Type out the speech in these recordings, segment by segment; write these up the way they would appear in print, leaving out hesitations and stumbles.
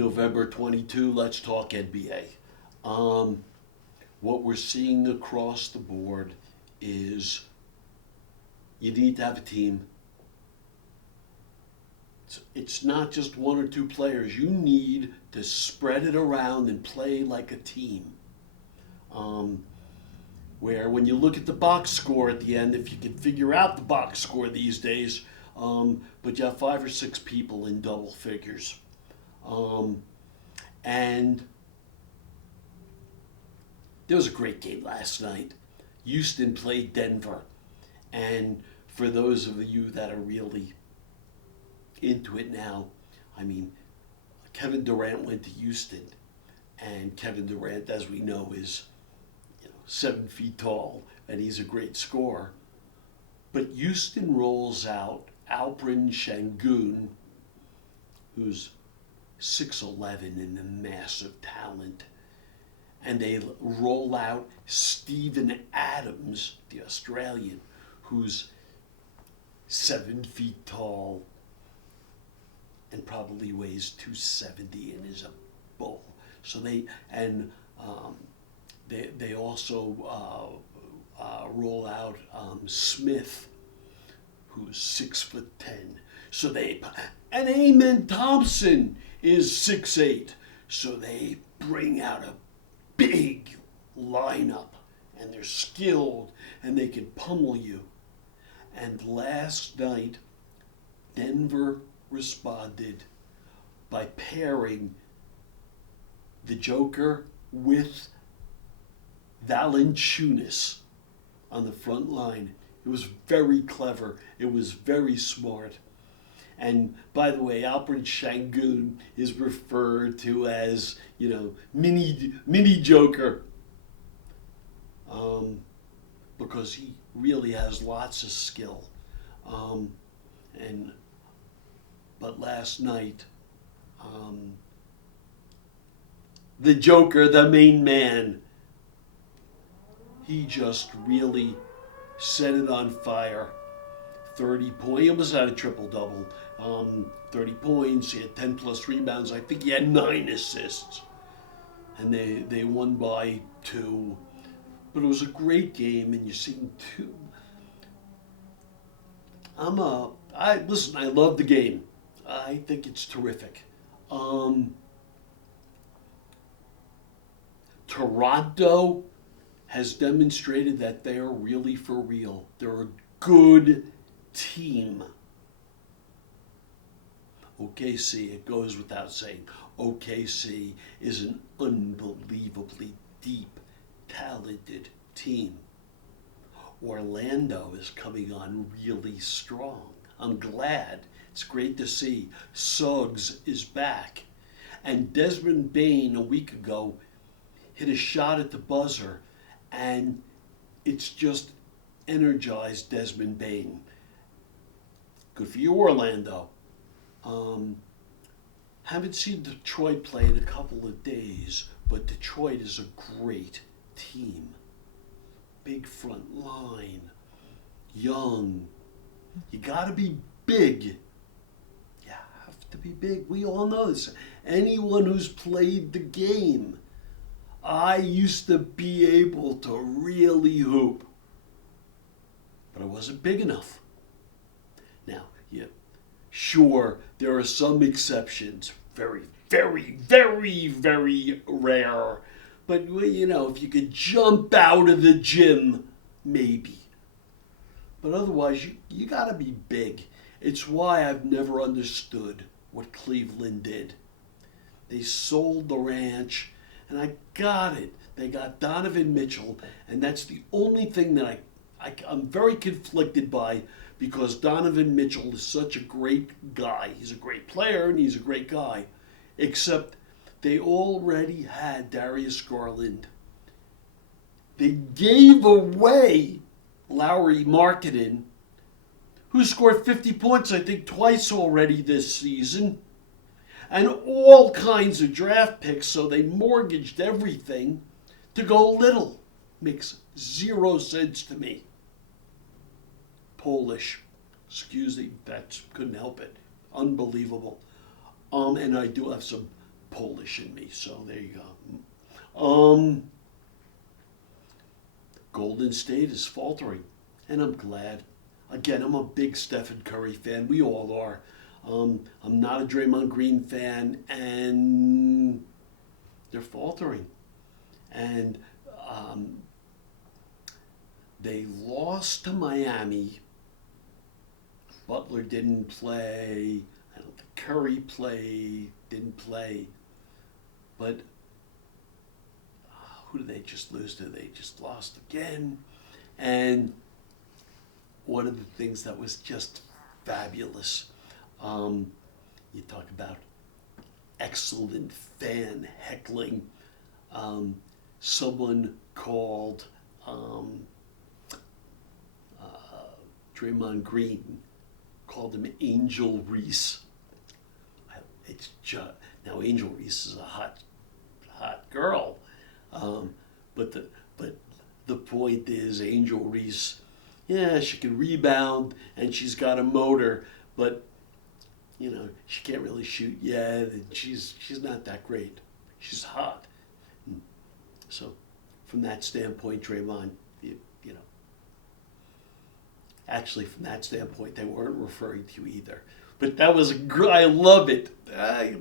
November 22, let's talk NBA. What we're seeing across the board is you need to have a team. It's not just one or two players. You need to spread it around and play like a team. Where when you look at the box score at the end, if you can figure out the box score these days, but you have 5 or 6 people in double figures. And there was a great game last night. Houston played Denver. And for those of you that are really into it now, I mean, Kevin Durant went to Houston. And Kevin Durant, as we know, is 7 feet tall, and he's a great scorer. But Houston rolls out Alperen Şengün, who's 6'11" and a massive talent. And they roll out Steven Adams, the Australian, who's 7 feet tall and probably weighs 270 and is a bull. So they also roll out Smith, who's 6'10". So and Amen Thompson is 6'8". So they bring out a big lineup, and they're skilled, and they can pummel you. And last night, Denver responded by pairing the Joker with Valanciunas on the front line. It was very clever. It was very smart. And by the way, Alperen Şengün is referred to as, mini Joker, because he really has lots of skill. But last night, the Joker, the main man, he just really set it on fire. 30 points. He almost had a triple-double. 30 points. He had 10 plus rebounds. I think he had 9 assists. And they won by 2. But it was a great game, and you're seeing 2. Listen, I love the game. I think it's terrific. Toronto has demonstrated that they're really for real. They're a good team. OKC, it goes without saying, OKC is an unbelievably deep, talented team. Orlando is coming on really strong. I'm glad. It's great to see. Suggs is back. And Desmond Bane a week ago hit a shot at the buzzer, and it's just energized Desmond Bane. Good for you, Orlando. Haven't seen Detroit play in a couple of days, but Detroit is a great team. Big front line, young. You gotta be big. You have to be big. We all know this. Anyone who's played the game. I used to be able to really hoop, but I wasn't big enough. Now, sure, there are some exceptions. Very, very, very, very rare. But, if you could jump out of the gym, maybe. But otherwise, you got to be big. It's why I've never understood what Cleveland did. They sold the ranch, and I got it. They got Donovan Mitchell, and that's the only thing that I'm very conflicted by, because Donovan Mitchell is such a great guy. He's a great player, and he's a great guy. Except they already had Darius Garland. They gave away Lauri Markkanen, who scored 50 points, I think, twice already this season, and all kinds of draft picks, so they mortgaged everything to go little. Makes 0 sense to me. Polish. Excuse me, that couldn't help it. Unbelievable. And I do have some Polish in me, so there you go. Golden State is faltering, and I'm glad. Again, I'm a big Stephen Curry fan. We all are. I'm not a Draymond Green fan, and they're faltering. And they lost to Miami. Butler didn't play. I don't think Curry didn't play. But who did they just lose to? They just lost again. And one of the things that was just fabulous, you talk about excellent fan heckling. Someone called Draymond Green, called him Angel Reese. It's just, now Angel Reese is a hot girl, but the point is Angel Reese, yeah, she can rebound and she's got a motor, but she can't really shoot yet, and she's not that great. She's hot. So from that standpoint, Draymond, actually from that standpoint, they weren't referring to you either. But that was I love it.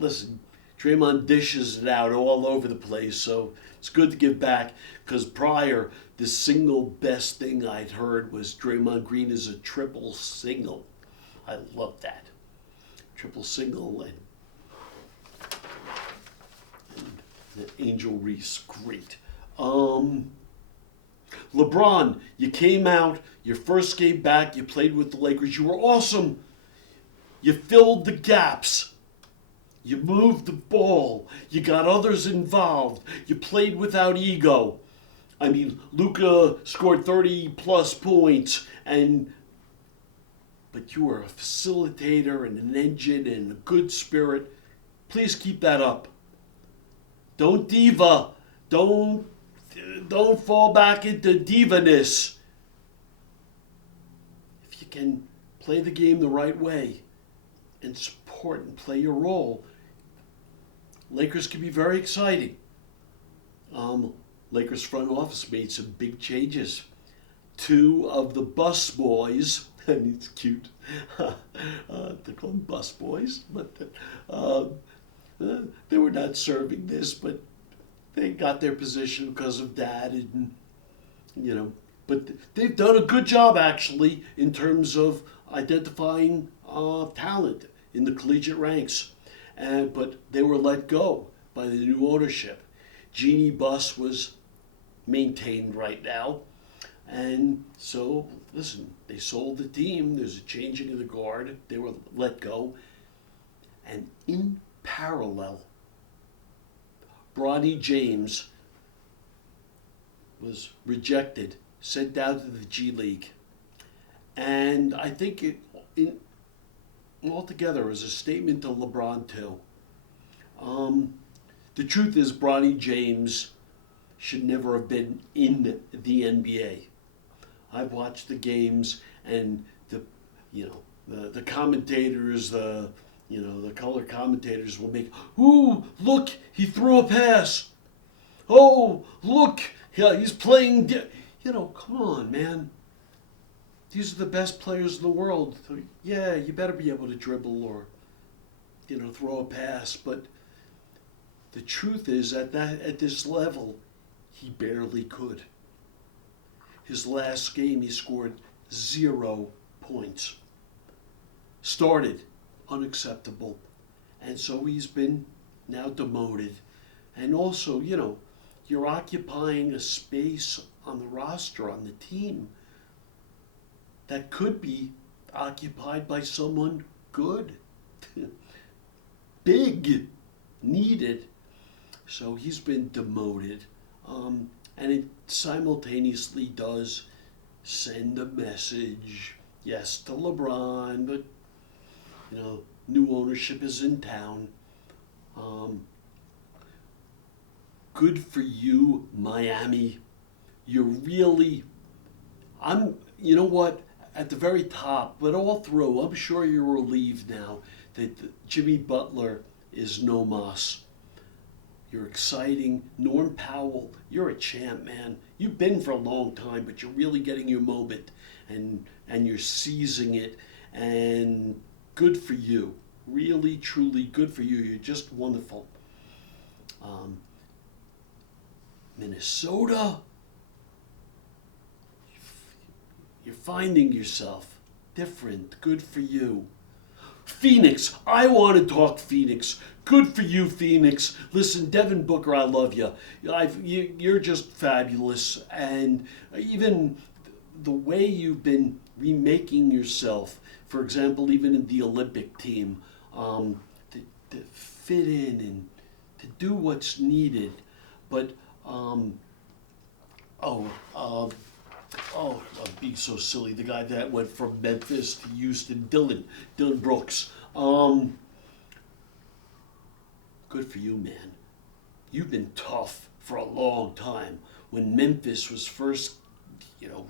Listen, Draymond dishes it out all over the place, so it's good to give back, because prior, the single best thing I'd heard was Draymond Green is a triple single. I love that. Triple single and Angel Reese, great. LeBron, you came out, your first game back, you played with the Lakers, you were awesome. You filled the gaps. You moved the ball. You got others involved. You played without ego. I mean, Luka scored 30 plus points, but you were a facilitator and an engine and a good spirit. Please keep that up. Don't diva. Don't fall back into divaness. If you can play the game the right way and support and play your role, Lakers can be very exciting. Lakers front office made some big changes. 2 of the bus boys, and it's cute, they call them bus boys, but they were not serving this, but they got their position because of that, and but they've done a good job actually in terms of identifying talent in the collegiate ranks, but they were let go by the new ownership. Jeannie Buss was maintained right now, and so listen, they sold the team. There's a changing of the guard. They were let go, and in parallel, Bronny James was rejected, sent down to the G League. And I think it altogether is a statement to LeBron too. The truth is Bronny James should never have been in the NBA. I've watched the games, and the commentators, the color commentators will make, ooh, look, he threw a pass. Oh, look, yeah, he's playing. Come on, man. These are the best players in the world. So, yeah, you better be able to dribble or, throw a pass. But the truth is, at this level, he barely could. His last game, he scored 0 points. Started unacceptable. And so he's been now demoted. And also, you're occupying a space on the roster, on the team, that could be occupied by someone good, big, needed. So he's been demoted. And it simultaneously does send a message, yes, to LeBron, but, new ownership is in town. Good for you, Miami. You're really, you know what, at the very top, but all through, I'm sure you're relieved now that Jimmy Butler is no mas. You're exciting. Norm Powell, you're a champ, man. You've been for a long time, but you're really getting your moment, and you're seizing it, and good for you. Really, truly good for you. You're just wonderful. Minnesota, you're finding yourself different. Good for you. Phoenix, I want to talk Phoenix. Good for you, Phoenix. Listen, Devin Booker, I love you. You're just fabulous. And even the way you've been remaking yourself, for example, even in the Olympic team, to fit in and to do what's needed. But, I'm being so silly. The guy that went from Memphis to Houston, Dylan Brooks. Good for you, man. You've been tough for a long time. When Memphis was first,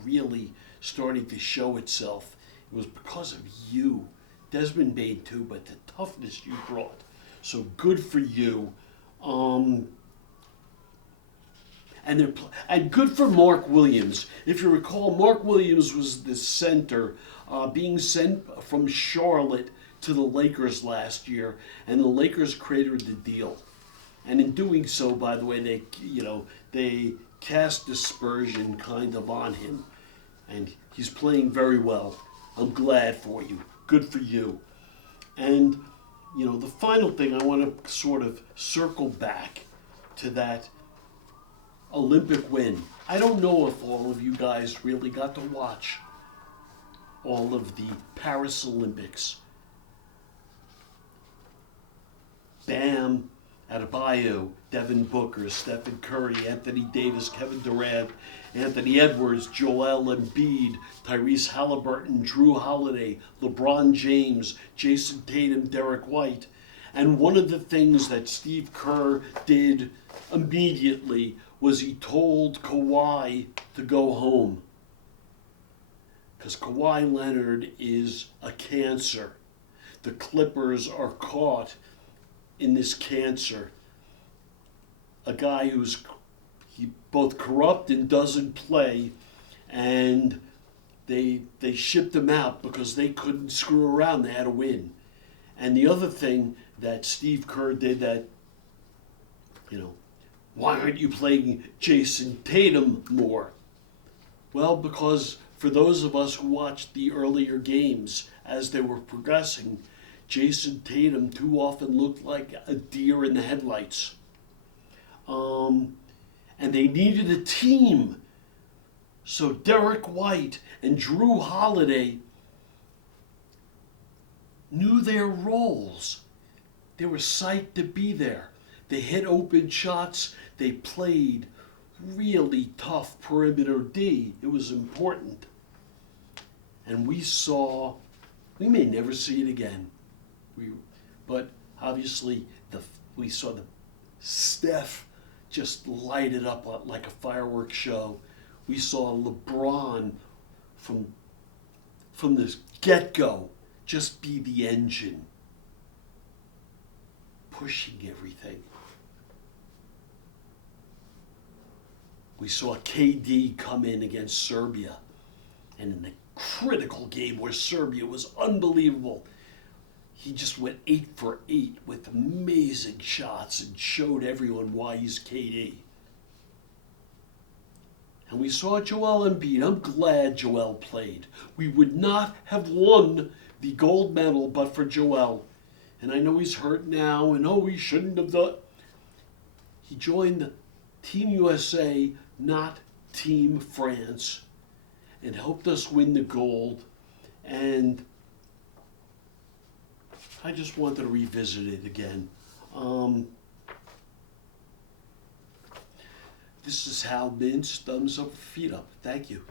really starting to show itself, it was because of you. Desmond Bain too, but the toughness you brought. So good for you. And good for Mark Williams. If you recall, Mark Williams was the center being sent from Charlotte to the Lakers last year, and the Lakers created the deal. And in doing so, by the way, they cast dispersion kind of on him, and he's playing very well. I'm glad for you. Good for you. And the final thing I want to sort of circle back to that Olympic win. I don't know if all of you guys really got to watch all of the Paris Olympics. Bam Adebayo, Devin Booker, Stephen Curry, Anthony Davis, Kevin Durant, Anthony Edwards, Joel Embiid, Tyrese Halliburton, Drew Holiday, LeBron James, Jason Tatum, Derek White. And one of the things that Steve Kerr did immediately was he told Kawhi to go home. Because Kawhi Leonard is a cancer. The Clippers are caught in this cancer. A guy who's both corrupt and doesn't play, and they shipped him out because they couldn't screw around. They had to win. And the other thing that Steve Kerr did that, why aren't you playing Jason Tatum more? Well, because for those of us who watched the earlier games as they were progressing, Jason Tatum too often looked like a deer in the headlights. And they needed a team. So Derek White and Drew Holiday knew their roles. They were psyched to be there. They hit open shots. They played really tough perimeter D. It was important. And we may never see it again. But obviously we saw the Steph just light it up like a fireworks show. We saw LeBron from the get-go just be the engine, pushing everything. We saw KD come in against Serbia, and in the critical game where Serbia was unbelievable, he just went 8 for 8 with amazing shots and showed everyone why he's KD. And we saw Joel Embiid. I'm glad Joel played. We would not have won the gold medal but for Joel. And I know he's hurt now, and he shouldn't have done. He joined Team USA, not Team France, and helped us win the gold. And I just wanted to revisit it again. This is Hal Mintz. Thumbs up, feet up. Thank you.